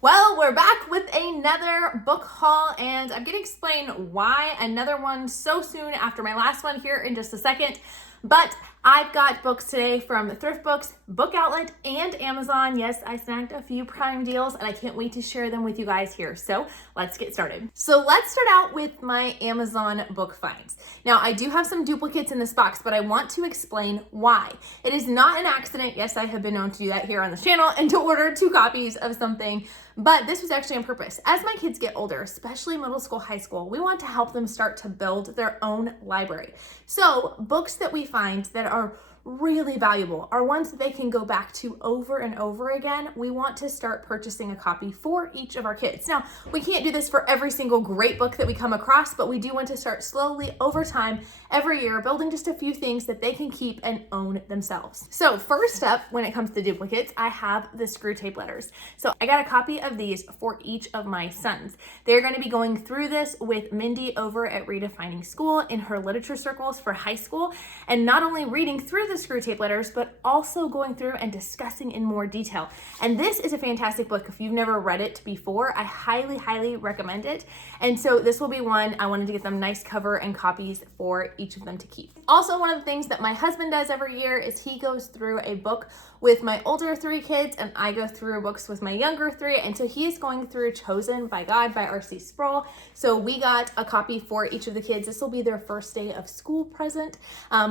Well, we're back with another book haul, and I'm going to explain why another one so soon after my last one here in just a second. But I've got books today from Thrift Books, Book Outlet, and Amazon. Yes, I snagged a few Prime deals, and I can't wait to share them with you guys here. So let's get started. So let's start out with my Amazon book finds. Now, I do have some duplicates in this box, but I want to explain why. It is not an accident. Yes, I have been known to do that here on this channel and to order 2 copies of something, but this was actually on purpose. As my kids get older, especially middle school, high school, we want to help them start to build their own library. So books that we find that are really valuable are ones that they can go back to over and over again. We want to start purchasing a copy for each of our kids. Now, we can't do this for every single great book that we come across, but we do want to start slowly over time, every year, building just a few things that they can keep and own themselves. So first up, when it comes to duplicates, I have the Screwtape Letters. So I got a copy of these for each of my sons. They're going to be going through this with Mindy over at Redefining School in her literature circles for high school, and not only reading through the Screwtape Letters, but also going through and discussing in more detail. And this is a fantastic book. If you've never read it before, I highly recommend it. And so this will be one I wanted to get them nice cover and copies for each of them to keep. Also, one of the things that my husband does every year is he goes through a book with my older 3 kids, and I go through books with my younger 3. And so he's going through Chosen by God by R.C. Sproul. So we got a copy for each of the kids. This will be their first day of school present.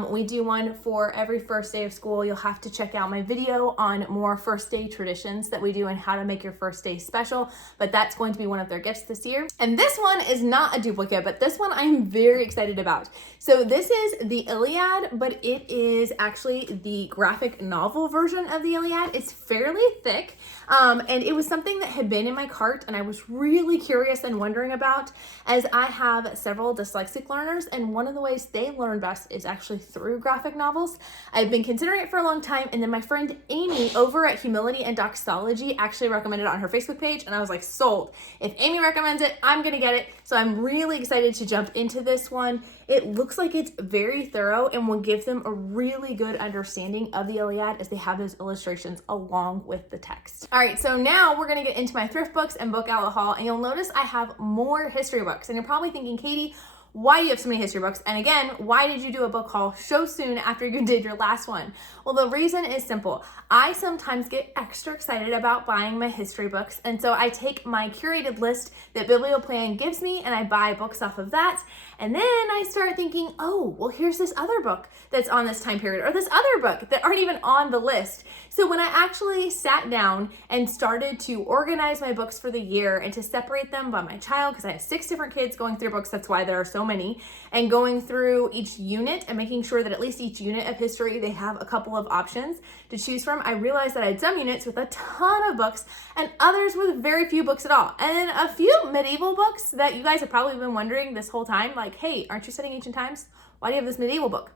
We do one for every first day of school. You'll have to check out my video on more first day traditions that we do and how to make your first day special, but that's going to be one of their gifts this year. And this one is not a duplicate, but this one I'm very excited about. So this is the Iliad, but it is actually the graphic novel version of the Iliad. It's fairly thick, and it was something that had been in my cart and I was really curious and wondering about, as I have several dyslexic learners, and one of the ways they learn best is actually through graphic novels. I've been considering it for a long time, and then my friend Amy over at Humility and Doxology actually recommended it on her Facebook page, and I was like, sold. If Amy recommends it, I'm gonna get it. So I'm really excited to jump into this one. It looks like it's very thorough and will give them a really good understanding of the Iliad as they have those illustrations along with the text. All right, so now we're gonna get into my Thrift Books and Book Outlet haul, and you'll notice I have more history books. And you're probably thinking, Katie, why do you have so many history books? And again, why did you do a book haul so soon after you did your last one? Well, the reason is simple. I sometimes get extra excited about buying my history books, and so I take my curated list that Biblioplan gives me and I buy books off of that. And then I start thinking, oh, well, here's this other book that's on this time period, or this other book that aren't even on the list. So when I actually sat down and started to organize my books for the year and to separate them by my child, because I have 6 different kids going through books, that's why there are so many, and going through each unit and making sure that at least each unit of history, they have a couple of options to choose from, I realized that I had some units with a ton of books and others with very few books at all. And a few medieval books that you guys have probably been wondering this whole time, like, hey, aren't you studying ancient times? Why do you have this medieval book?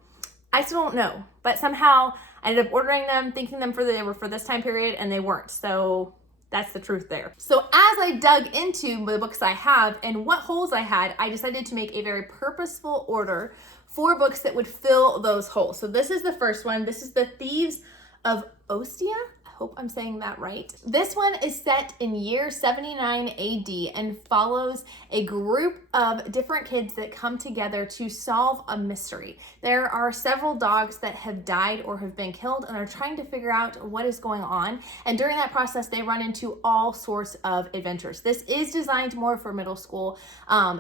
I still don't know, but somehow I ended up ordering them, thinking they were for this time period, and they weren't. So that's the truth there. So as I dug into the books I have and what holes I had, I decided to make a very purposeful order for books that would fill those holes. So this is the first one. This is The Thieves of Ostia. Hope I'm saying that right. This one is set in year 79 AD and follows a group of different kids that come together to solve a mystery. There are several dogs that have died or have been killed, and they're trying to figure out what is going on. And during that process, they run into all sorts of adventures. This is designed more for middle school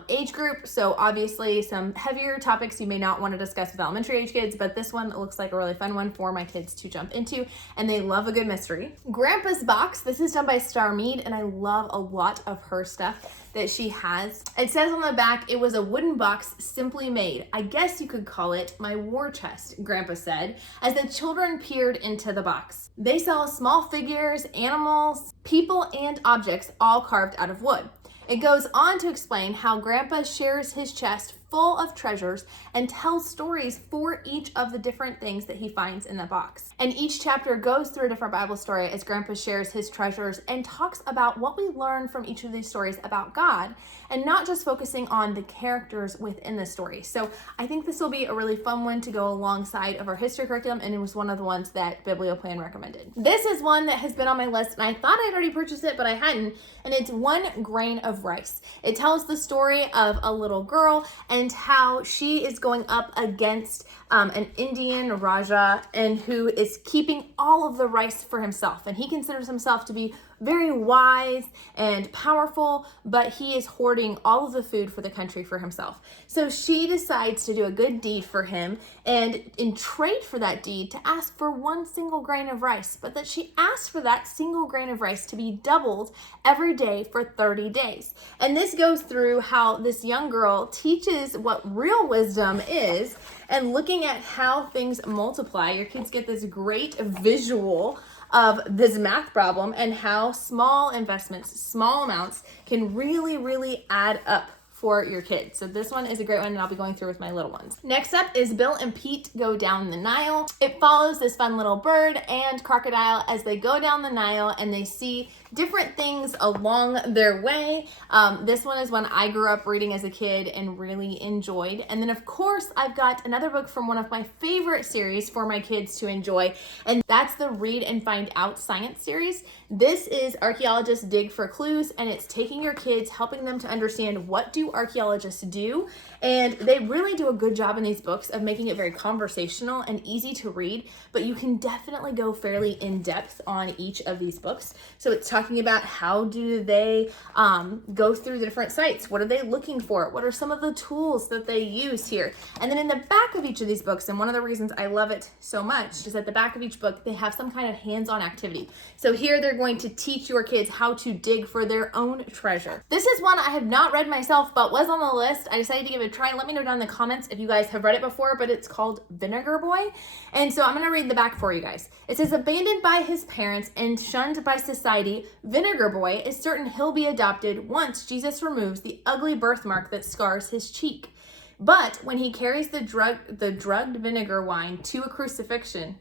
age group, so obviously some heavier topics you may not want to discuss with elementary age kids, but this one looks like a really fun one for my kids to jump into, and they love a good mystery. Grandpa's Box, this is done by Star Mead, and I love a lot of her stuff that she has. It says on the back, it was a wooden box simply made. I guess you could call it my war chest, Grandpa said, as the children peered into the box. They saw small figures, animals, people, and objects all carved out of wood. It goes on to explain how Grandpa shares his chest full of treasures and tells stories for each of the different things that he finds in the box. And each chapter goes through a different Bible story as Grandpa shares his treasures and talks about what we learn from each of these stories about God, and not just focusing on the characters within the story. So I think this will be a really fun one to go alongside of our history curriculum, and it was one of the ones that Biblioplan recommended. This is one that has been on my list, and I thought I'd already purchased it, but I hadn't, and it's One Grain of Rice. It tells the story of a little girl and how she is going up against an Indian Raja, and who is keeping all of the rice for himself. And he considers himself to be very wise and powerful, but he is hoarding all of the food for the country for himself. So she decides to do a good deed for him, and in trade for that deed, to ask for one single grain of rice, but that she asked for that single grain of rice to be doubled every day for 30 days. And this goes through how this young girl teaches what real wisdom is, and looking at how things multiply. Your kids get this great visual of this math problem and how small investments, small amounts, can really, really add up for your kids. So this one is a great one, and I'll be going through with my little ones. Next up is Bill and Pete Go Down the Nile. It follows this fun little bird and crocodile as they go down the Nile, and they see different things along their way. This one is one I grew up reading as a kid and really enjoyed. And then of course, I've got another book from one of my favorite series for my kids to enjoy, and that's the Read and Find Out Science series. This is Archaeologists Dig for Clues, and it's taking your kids, helping them to understand what do archaeologists do. And they really do a good job in these books of making it very conversational and easy to read, but you can definitely go fairly in depth on each of these books. So it's talking about how do they go through the different sites? What are they looking for? What are some of the tools that they use here? And then in the back of each of these books, and one of the reasons I love it so much is at the back of each book, they have some kind of hands-on activity. So here they're going to teach your kids how to dig for their own treasure. This is one I have not read myself, but was on the list. I decided to give it a try. Let me know down in the comments if you guys have read it before, but it's called Vinegar Boy. And so I'm going to read the back for you guys. It says, abandoned by his parents and shunned by society, Vinegar Boy is certain he'll be adopted once Jesus removes the ugly birthmark that scars his cheek. But when he carries the drugged vinegar wine to a crucifixion,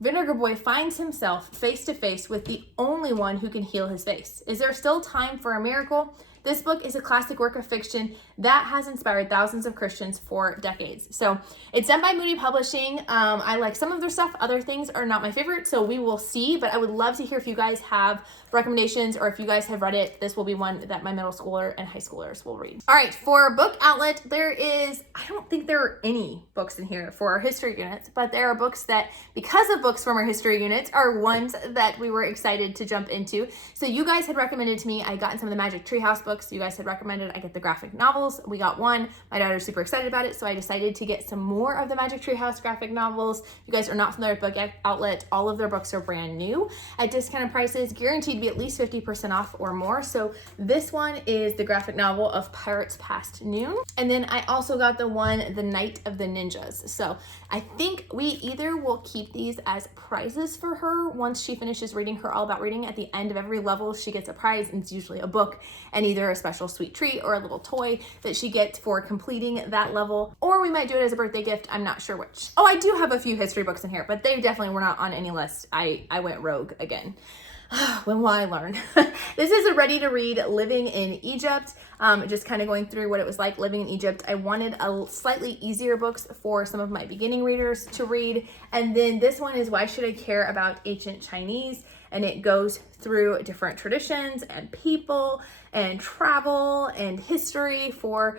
Vinegar Boy finds himself face to face with the only one who can heal his face. Is there still time for a miracle? This book is a classic work of fiction that has inspired thousands of Christians for decades. So it's done by Moody Publishing. I like some of their stuff. Other things are not my favorite, so we will see. But I would love to hear if you guys have recommendations, or if you guys have read it. This will be one that my middle schooler and high schoolers will read. All right, for Book Outlet, I don't think there are any books in here for our history units, but there are books that, because of books from our history units, are ones that we were excited to jump into. So you guys had recommended to me, I got some of the Magic Treehouse books. You guys had recommended I get the graphic novels. We got one. My daughter's super excited about it, so I decided to get some more of the Magic Treehouse graphic novels. If you guys are not familiar with Book Outlet, all of their books are brand new at discounted prices, guaranteed to be at least 50% off or more. So this one is the graphic novel of Pirates Past Noon. And then I also got the one, The Night of the Ninjas. So I think we either will keep these as prizes for her once she finishes reading her All About Reading. At the end of every level, she gets a prize, and it's usually a book and either a special sweet treat or a little toy that she gets for completing that level. Or we might do it as a birthday gift. I'm not sure which. Oh, I do have a few history books in here, but they definitely were not on any list. I went rogue again. When will I learn? This is a ready to read Living in Egypt. Just kind of going through what it was like living in Egypt. I wanted a slightly easier books for some of my beginning readers to read. And then this one is Why Should I Care About Ancient Chinese? And it goes through different traditions and people and travel and history for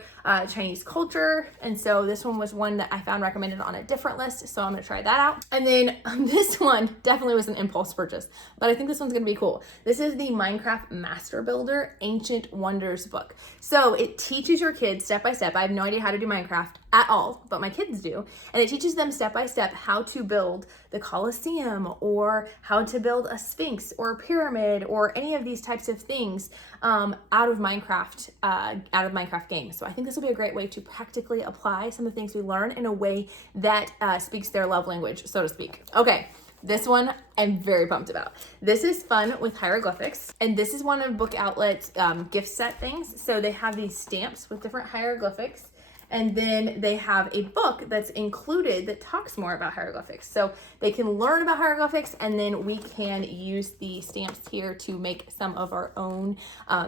Chinese culture. And so this one was one that I found recommended on a different list, so I'm gonna try that out. And then this one definitely was an impulse purchase, but I think this one's gonna be cool. This is the Minecraft Master Builder Ancient Wonders book. So it teaches your kids step by step. I have no idea how to do Minecraft at all, but my kids do. And it teaches them step by step how to build the Colosseum, or how to build a Sphinx or a pyramid, or any of these types of things out of Minecraft games. So I think this will be a great way to practically apply some of the things we learn in a way that speaks their love language, so to speak. Okay. This one I'm very pumped about. This is Fun with Hieroglyphics, and this is one of Book Outlet's gift set things. So they have these stamps with different hieroglyphics, And then they have a book that's included that talks more about hieroglyphics. So they can learn about hieroglyphics, and then we can use the stamps here to make some of our own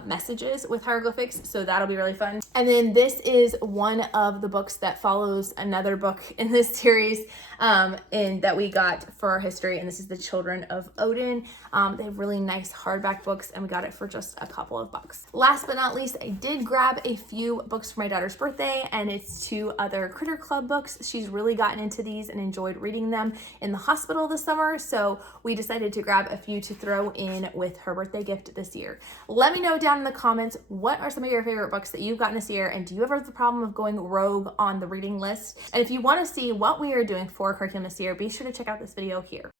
messages with hieroglyphics. So that'll be really fun. And then this is one of the books that follows another book in this series that we got for our history. And this is The Children of Odin. They have really nice hardback books, and we got it for just a couple of bucks. Last but not least, I did grab a few books for my daughter's birthday, and it's 2 other Critter Club books. She's really gotten into these and enjoyed reading them in the hospital this summer, so we decided to grab a few to throw in with her birthday gift this year. Let me know down in the comments, what are some of your favorite books that you've gotten this year, and do you ever have the problem of going rogue on the reading list? And if you want to see what we are doing for curriculum this year, be sure to check out this video here.